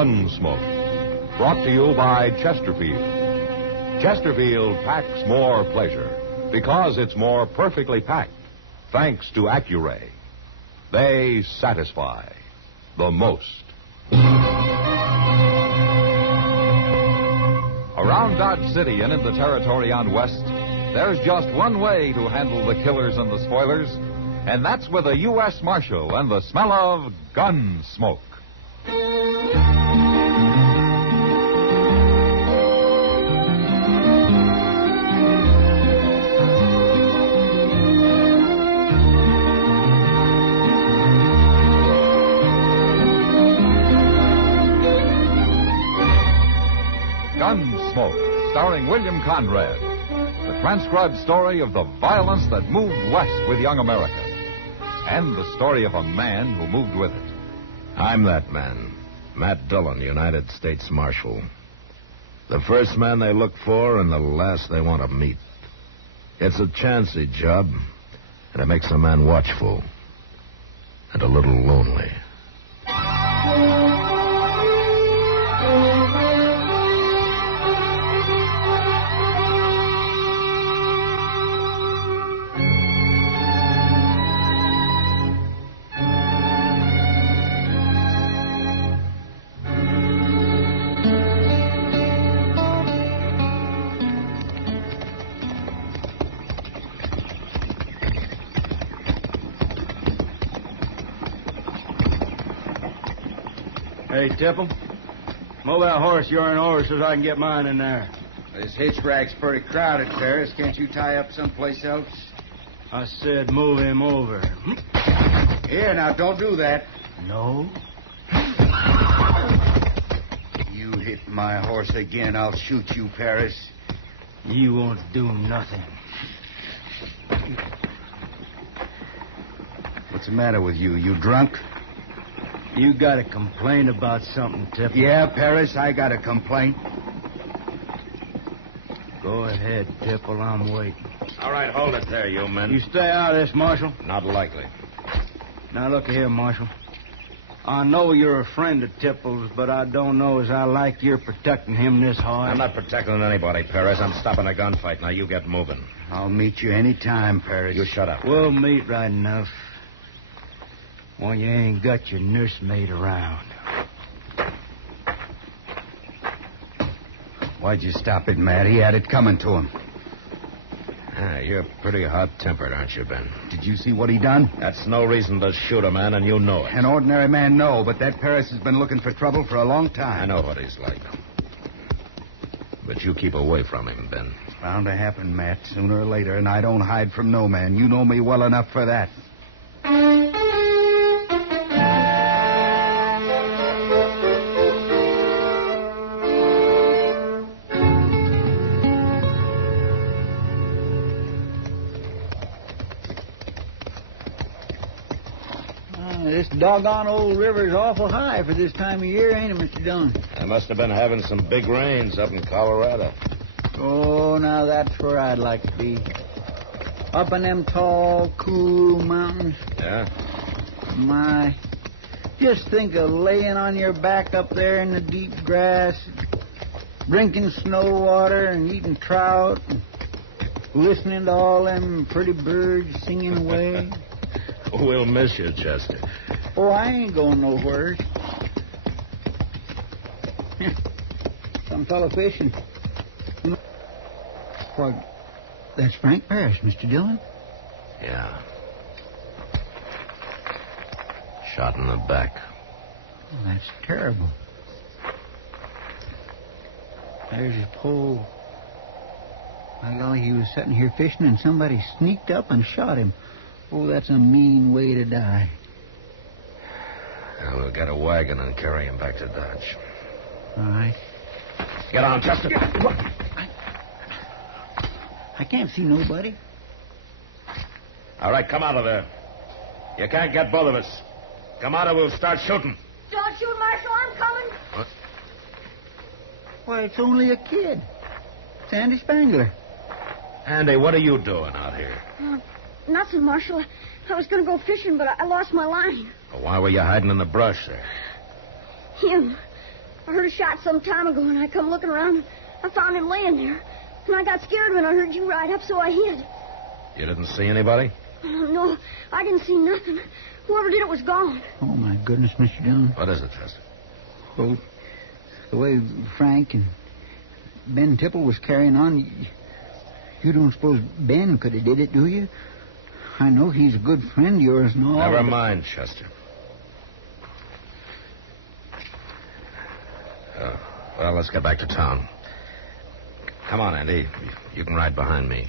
Gunsmoke. Brought to you by Chesterfield. Chesterfield packs more pleasure because it's more perfectly packed, thanks to Accuray. They satisfy the most. Around Dodge City and in the territory on West, there's just one way to handle the killers and the spoilers, and that's with a U.S. Marshal and the smell of gun smoke. Gunsmoke, starring William Conrad. The transcribed story of the violence that moved west with young America. And the story of a man who moved with it. I'm that man, Matt Dillon, United States Marshal. The first man they look for and the last they want to meet. It's a chancy job, and it makes a man watchful and a little lonely. Hey, Tipple, move that horse of yours over so I can get mine in there. This hitch rack's pretty crowded, Ferris. Can't you tie up someplace else? I said move him over. Here, now, don't do that. No? You hit my horse again, I'll shoot you, Ferris. You won't do nothing. What's the matter with you? You drunk? You got a complaint about something, Tipple? Yeah, Ferris, I got a complaint. Go ahead, Tipple. I'm waiting. All right, hold it there, you men. You stay out of this, Marshal. Not likely. Now, look here, Marshal. I know you're a friend of Tipple's, but I don't know as I like you're protecting him this hard. I'm not protecting anybody, Perez. I'm stopping a gunfight. Now, you get moving. I'll meet you any time, Ferris. You shut up. We'll meet right enough. When you ain't got your nursemaid around. Why'd you stop it, Matt? He had it coming to him. You're pretty hot-tempered, aren't you, Ben? Did you see what he done? That's no reason to shoot a man, and you know it. An ordinary man, no, but that Ferris has been looking for trouble for a long time. I know what he's like. But you keep away from him, Ben. It's bound to happen, Matt, sooner or later, and I don't hide from no man. You know me well enough for that. This doggone old river's awful high for this time of year, ain't it, Mr. Dillon? They must have been having some big rains up in Colorado. Oh, now that's where I'd like to be. Up in them tall, cool mountains. Yeah? My, just think of laying on your back up there in the deep grass, drinking snow water and eating trout, and listening to all them pretty birds singing away. We'll miss you, Chester. Oh, I ain't going nowhere. Some fellow fishing. Why, that's Frank Parrish, Mr. Dillon. Yeah. Shot in the back. Oh, that's terrible. There's his pole. By golly, he was sitting here fishing and somebody sneaked up and shot him. Oh, that's a mean way to die. Now we'll get a wagon and carry him back to Dodge. All right. Get on, Chester. I can't see nobody. All right, come out of there. You can't get both of us. Come out or we'll start shooting. Don't shoot, Marshal. I'm coming. What? Why, it's only a kid. It's Andy Spangler. Andy, what are you doing out here? Nothing, Marshal. I was going to go fishing, but I lost my line. Well, why were you hiding in the brush there? Him. I heard a shot some time ago, and I come looking around, and I found him laying there. And I got scared when I heard you ride up, so I hid. You didn't see anybody? No, I didn't see nothing. Whoever did it was gone. Oh, my goodness, Mr. Dillon. What is it, Chester? Well, the way Frank and Ben Tipple was carrying on, you don't suppose Ben could have did it, do you? I know he's a good friend of yours and all. Never mind, Chester. Well, let's get back to town. Come on, Andy. You can ride behind me.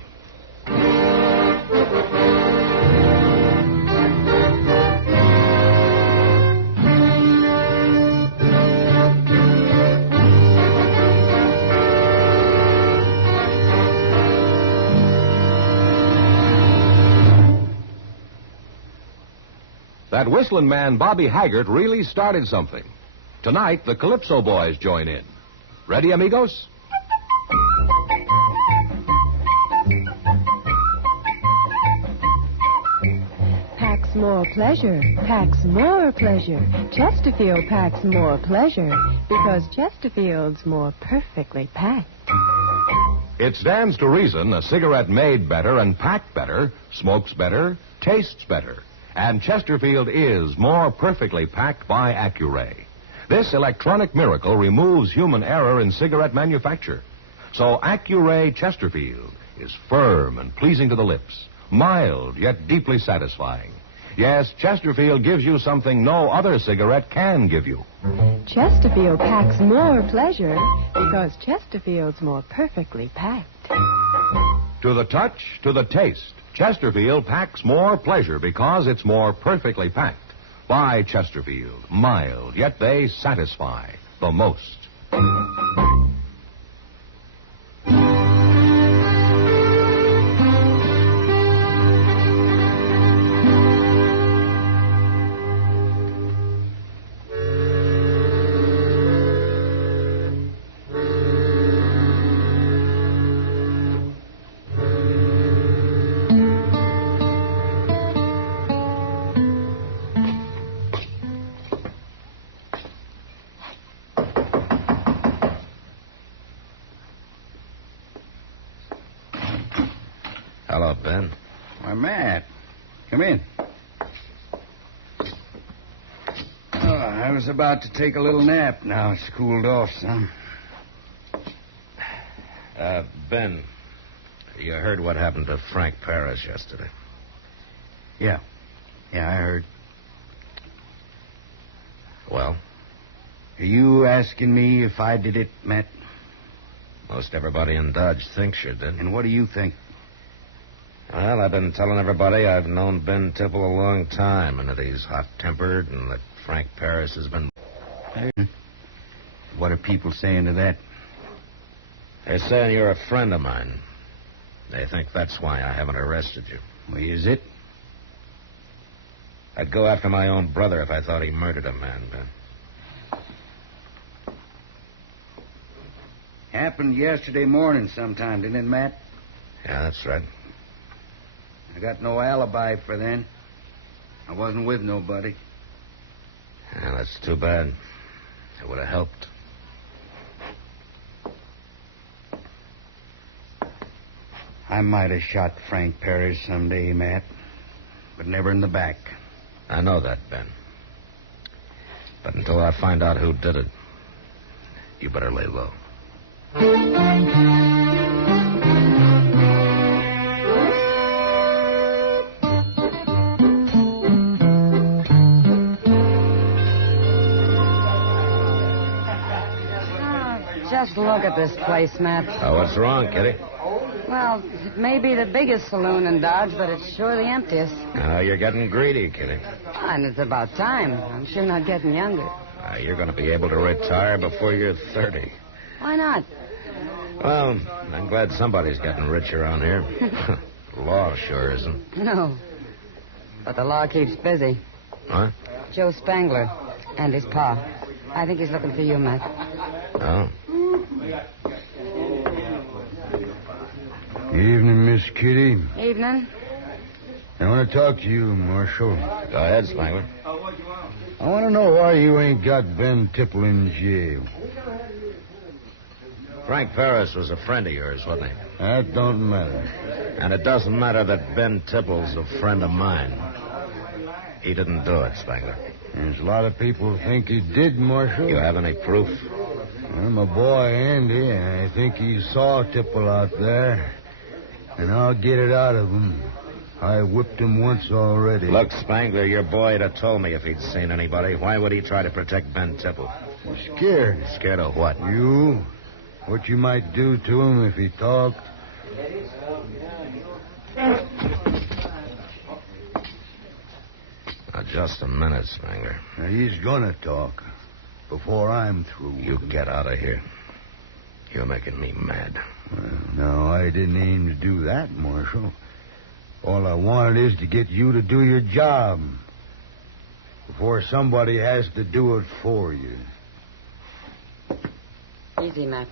That whistling man, Bobby Haggart, really started something. Tonight, the Calypso Boys join in. Ready, amigos? Packs more pleasure, packs more pleasure. Chesterfield packs more pleasure because Chesterfield's more perfectly packed. It stands to reason a cigarette made better and packed better, smokes better, tastes better. And Chesterfield is more perfectly packed by Accuray. This electronic miracle removes human error in cigarette manufacture. So Accuray Chesterfield is firm and pleasing to the lips, mild yet deeply satisfying. Yes, Chesterfield gives you something no other cigarette can give you. Chesterfield packs more pleasure because Chesterfield's more perfectly packed. To the touch, to the taste, Chesterfield packs more pleasure because it's more perfectly packed. By Chesterfield, mild, yet they satisfy the most. Hello, Ben. Why, Matt. Come in. Oh, I was about to take a little nap. Now it's cooled off some. Ben, you heard what happened to Frank Paris yesterday. Yeah. Yeah, I heard. Well, Are you asking me if I did it, Matt? most everybody in Dodge thinks you did. And what do you think? Well, I've been telling everybody I've known Ben Tipple a long time and that he's hot-tempered and that Frank Paris has been... What are people saying to that? They're saying you're a friend of mine. They think that's why I haven't arrested you. Well, is it? I'd go after my own brother if I thought he murdered a man, Ben. Happened yesterday morning sometime, didn't it, Matt? Yeah, that's right. I got no alibi for then. I wasn't with nobody. Yeah, that's too bad. It would have helped. I might have shot Frank Paris someday, Matt. But never in the back. I know that, Ben. But until I find out who did it, you better lay low. Just look at this place, Matt. Oh, what's wrong, Kitty? Well, it may be the biggest saloon in Dodge, but it's sure the emptiest. Oh, you're getting greedy, Kitty. And it's about time. I'm sure not getting younger. You're going to be able to retire before you're 30. Why not? Well, I'm glad somebody's getting rich around here. Law sure isn't. No. But the law keeps busy. What? Joe Spangler and his pa. I think he's looking for you, Matt. Oh. Evening, Miss Kitty. Evening. I want to talk to you, Marshal. Go ahead, Spangler. I want to know why you ain't got Ben Tipple in jail. Frank Paris was a friend of yours, wasn't he? That don't matter. And it doesn't matter that Ben Tipple's a friend of mine. He didn't do it, Spangler. There's a lot of people think he did, Marshal. You have any proof? Well, my boy Andy, I think he saw Tipple out there. And I'll get it out of him. I whipped him once already. Look, Spangler, your boy would have told me if he'd seen anybody. Why would he try to protect Ben Tipple? Scared. Scared of what? You? What you might do to him if he talked? Now, just a minute, Spangler. Now, he's gonna talk. Before I'm through. You get out of here. You're making me mad. Well, no, I didn't aim to do that, Marshal. All I wanted is to get you to do your job before somebody has to do it for you. Easy, Matt.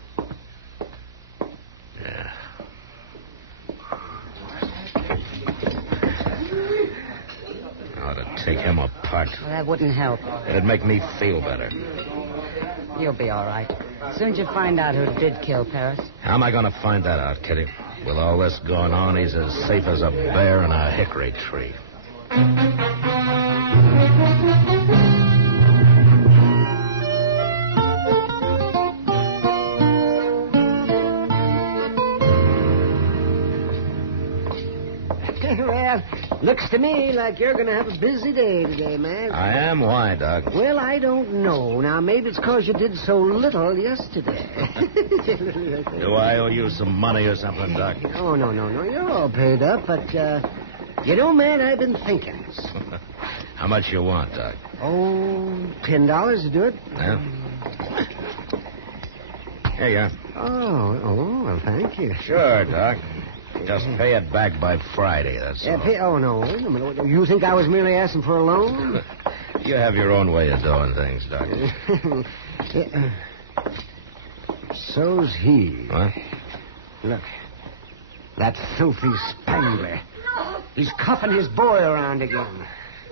Yeah. I ought to take him apart. Well, that wouldn't help. It'd make me feel better. You'll be all right. As soon as you find out who did kill Paris. How am I going to find that out, Kitty? With all this going on, he's as safe as a bear in a hickory tree. Well, looks to me like you're going to have a busy day today, man. I am? Why, Doc? Well, I don't know. Now, maybe it's because you did so little yesterday. Do I owe you some money or something, Doc? Oh, no. You're all paid up, but, you know, man, I've been thinking. How much you want, Doc? Oh, $10 to do it. Yeah? Here you are. Oh, well, thank you. Sure, Doc. Just pay it back by Friday, that's all. Oh, no. Wait a minute. You think I was merely asking for a loan? You have your own way of doing things, Doc. So's he. What? Look. That filthy Spangler. He's cuffing his boy around again.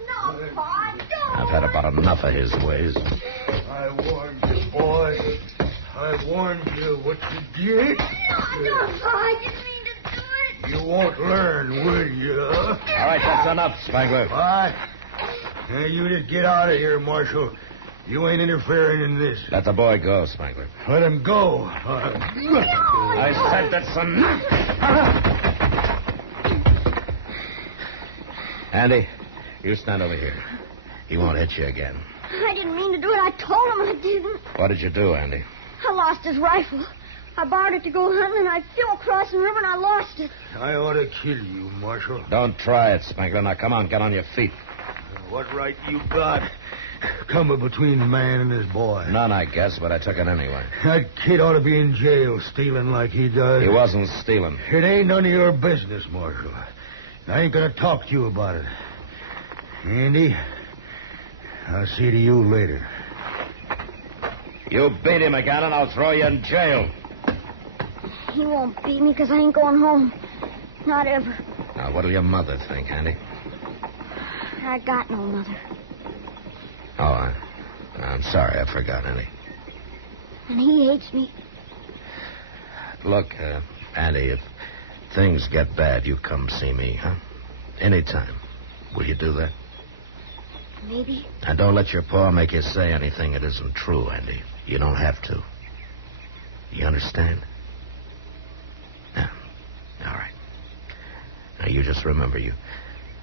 No, Pa, don't. I've had about enough of his ways. I warned you, boy. I warned you what you did. No, Pa, I didn't mean to do it. You won't learn, will you? All right, that's enough, Spangler. What? Now, you just get out of here, Marshal. You ain't interfering in this. Let the boy go, Spangler. Let him go. I said that's enough. Andy, you stand over here. He won't hit you again. I didn't mean to do it. I told him I didn't. What did you do, Andy? I lost his rifle. I borrowed it to go hunting, and I flew across the river, and I lost it. I ought to kill you, Marshal. Don't try it, Spangler. Now, come on, get on your feet. What right you got coming between the man and his boy? None, I guess, but I took it anyway. That kid ought to be in jail stealing like he does. He wasn't stealing. It ain't none of your business, Marshal. I ain't going to talk to you about it. Andy, I'll see to you later. You beat him again, and I'll throw you in jail. He won't beat me because I ain't going home. Not ever. Now, what'll your mother think, Andy? I got no mother. Oh, I'm sorry. I forgot, Andy. And he hates me. Look, Andy, if things get bad, you come see me, huh? Anytime. Will you do that? Maybe. And don't let your pa make you say anything that isn't true, Andy. You don't have to. You understand? Yeah. All right. Now, you just remember, you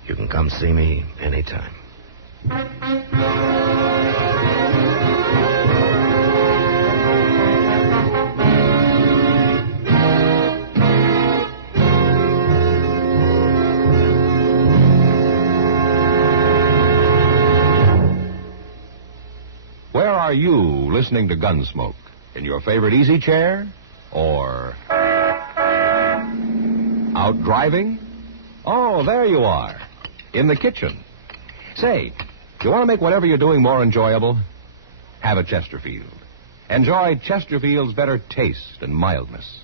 can come see me anytime. Where are you listening to Gunsmoke? In your favorite easy chair? Or out driving? Oh, there you are. In the kitchen. Say, you want to make whatever you're doing more enjoyable? Have a Chesterfield. Enjoy Chesterfield's better taste and mildness.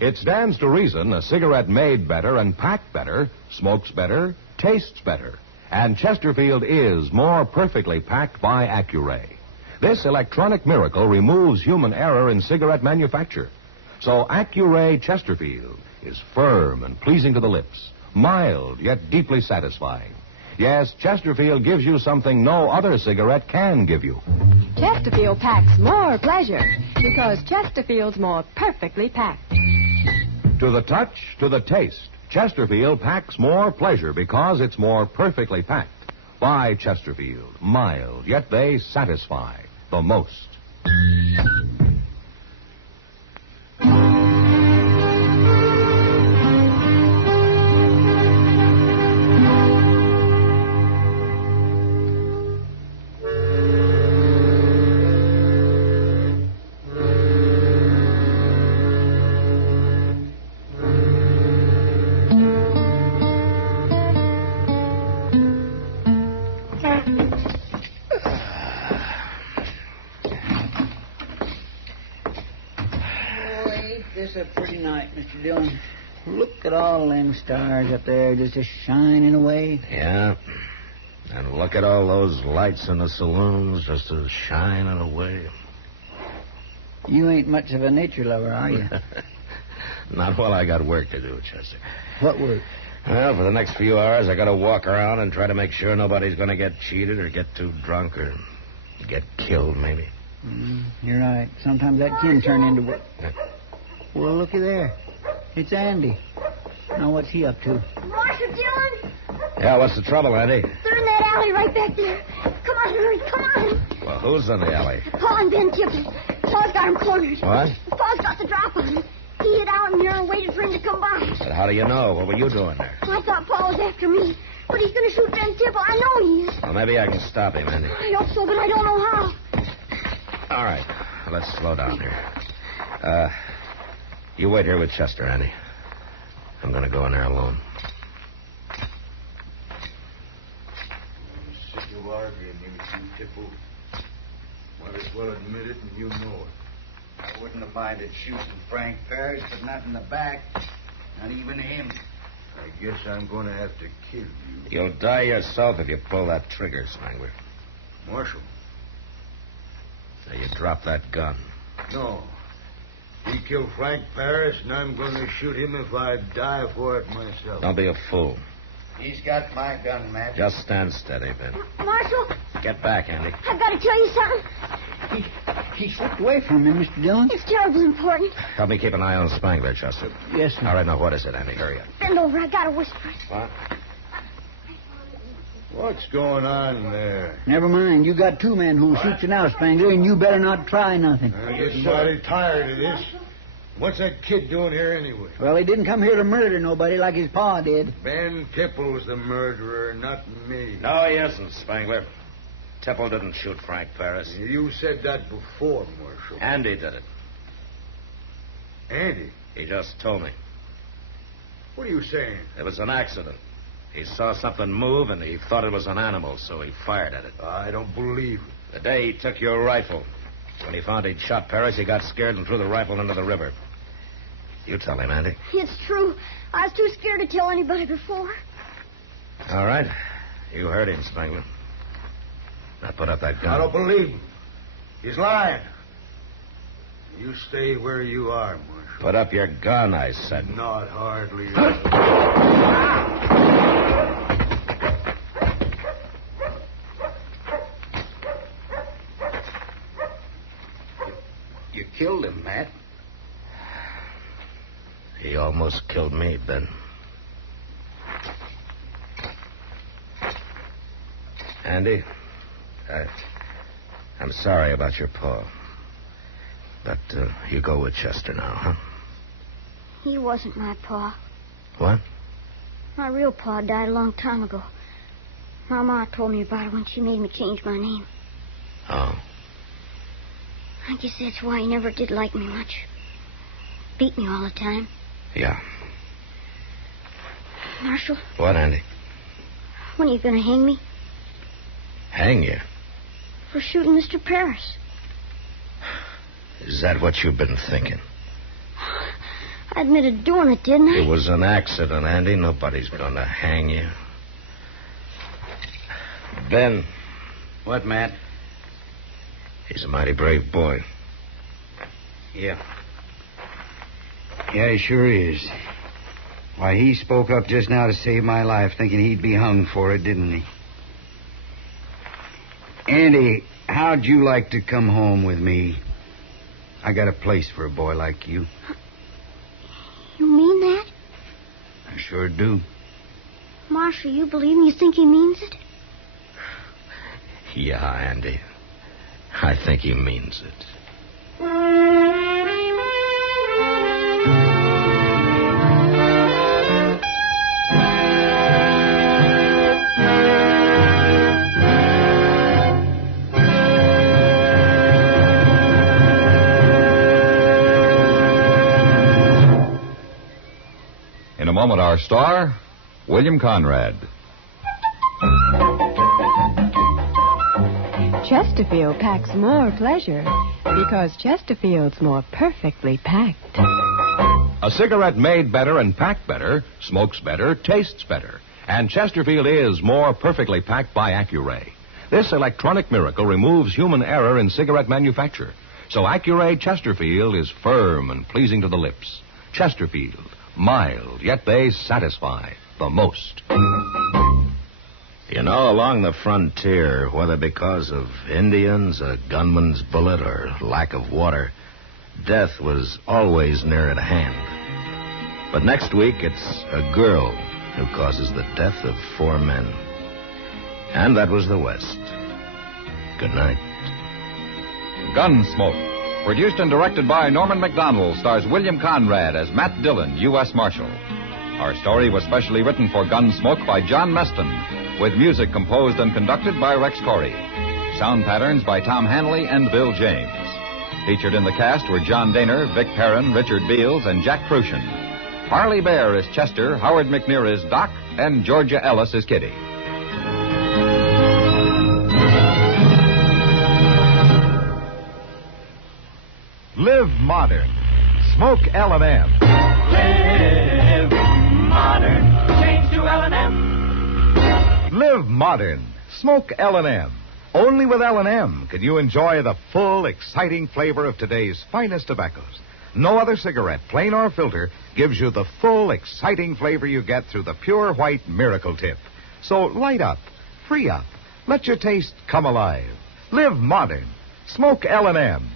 It stands to reason a cigarette made better and packed better smokes better, tastes better, And Chesterfield is more perfectly packed by Accuray. This electronic miracle removes human error in cigarette manufacture. So Accuray Chesterfield is firm and pleasing to the lips, mild yet deeply satisfying. Yes, Chesterfield gives you something no other cigarette can give you. Chesterfield packs more pleasure because Chesterfield's more perfectly packed. To the touch, to the taste, Chesterfield packs more pleasure because it's more perfectly packed. By Chesterfield, mild, yet they satisfy the most. This a pretty night, Mr. Dillon. Look at all them stars up there just a-shining away. Yeah. And look at all those lights in the saloons just shining away. You ain't much of a nature lover, are you? Not while I got work to do, Chester. What work? Well, for the next few hours, I got to walk around and try to make sure nobody's going to get cheated or get too drunk or get killed, maybe. You're right. Sometimes that can turn into work. Well, looky there. It's Andy. Now, what's he up to? Marshal Dillon? Yeah, what's the trouble, Andy? They're in that alley right back there. Come on, hurry, come on. Well, who's in the alley? Paul and Ben Tipple. Paul's got him cornered. What? Paul's got the drop on him. He hid out in here and waited for him to come by. But how do you know? What were you doing there? I thought Paul was after me. But he's going to shoot Ben Tipple. I know he is. Well, maybe I can stop him, Andy. I hope so, but I don't know how. All right. Let's slow down here. You wait here with Chester, Andy. I'm going to go in there alone. I'm sick of arguing, you two Tipple. Might as well admit it, and you know it. I wouldn't have minded shooting Frank Parrish, but not in the back. Not even him. I guess I'm going to have to kill you. You'll die yourself if you pull that trigger, Spangler. Marshal. Now, you drop that gun. No. He killed Frank Parrish, and I'm going to shoot him if I die for it myself. Don't be a fool. He's got my gun, Matt. Just stand steady, Ben. Marshal, Get back, Andy. I've got to tell you something. He slipped away from him, Mr. Dillon. It's terribly important. Help me keep an eye on Spangler, Chester. Yes, sir. All right, now, what is it, Andy? Hurry up. Bend over. I got to whisper it. What? What's going on there? Never mind. You got two men who'll shoot you now, Spangler, and you better not try nothing. I'm getting mighty tired of this. What's that kid doing here anyway? Well, he didn't come here to murder nobody like his pa did. Ben Tipple's the murderer, not me. No, he isn't, Spangler. Tipple didn't shoot Frank Parrish. You said that before, Marshal. Andy did it. Andy? He just told me. What are you saying? It was an accident. He saw something move, and he thought it was an animal, so he fired at it. I don't believe it. The day he took your rifle. When he found he'd shot Parrish, he got scared and threw the rifle into the river. You tell him, Andy. It's true. I was too scared to tell anybody before. All right. You heard him, Spangler. Now put up that gun. I don't believe him. He's lying. You stay where you are, Marshal. Put up your gun, I said. Not hardly. You killed him, Matt. He almost killed me, Ben. Andy, I'm sorry about your paw. But you go with Chester now, huh? He wasn't my pa. What? My real pa died a long time ago. My ma told me about it when she made me change my name. Oh. I guess that's why he never did like me much. Beat me all the time. Yeah. Marshal, What, Andy? when are you going to hang me? Hang you? For shooting Mr. Parrish. Is that what you've been thinking? I admitted doing it, didn't I? It was an accident, Andy. Nobody's going to hang you. Ben. What, Matt? He's a mighty brave boy. Yeah. Yeah, he sure is. Why, he spoke up just now to save my life, thinking he'd be hung for it, didn't he? Andy, how'd you like to come home with me? I got a place for a boy like you. You mean that? I sure do. Marshal, you believe him? You think he means it? Yeah, Andy. I think he means it. In a moment, our star, William Conrad. Chesterfield packs more pleasure because Chesterfield's more perfectly packed. A cigarette made better and packed better, smokes better, tastes better. And Chesterfield is more perfectly packed by Accuray. This electronic miracle removes human error in cigarette manufacture. So Accuray Chesterfield is firm and pleasing to the lips. Chesterfield, mild, yet they satisfy the most. You know, along the frontier, whether because of Indians, a gunman's bullet, or lack of water, death was always near at hand. But next week, it's a girl who causes the death of 4 men. And that was the West. Good night. Gunsmoke, produced and directed by Norman MacDonnell, stars William Conrad as Matt Dillon, U.S. Marshal. Our story was specially written for Gunsmoke by John Meston, with music composed and conducted by Rex Corey. Sound patterns by Tom Hanley and Bill James. Featured in the cast were John Daner, Vic Perrin, Richard Beals, and Jack Crucian. Parley Baer is Chester, Howard McNear is Doc, and Georgia Ellis is Kitty. Live modern. Smoke L&M. Live modern. Change to L&M. Live modern. Smoke L&M. Only with L&M can you enjoy the full, exciting flavor of today's finest tobaccos. No other cigarette, plain or filter, gives you the full, exciting flavor you get through the pure white Miracle Tip. So light up, free up, let your taste come alive. Live modern. Smoke L&M.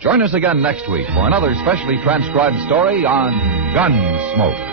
Join us again next week for another specially transcribed story on Gunsmoke.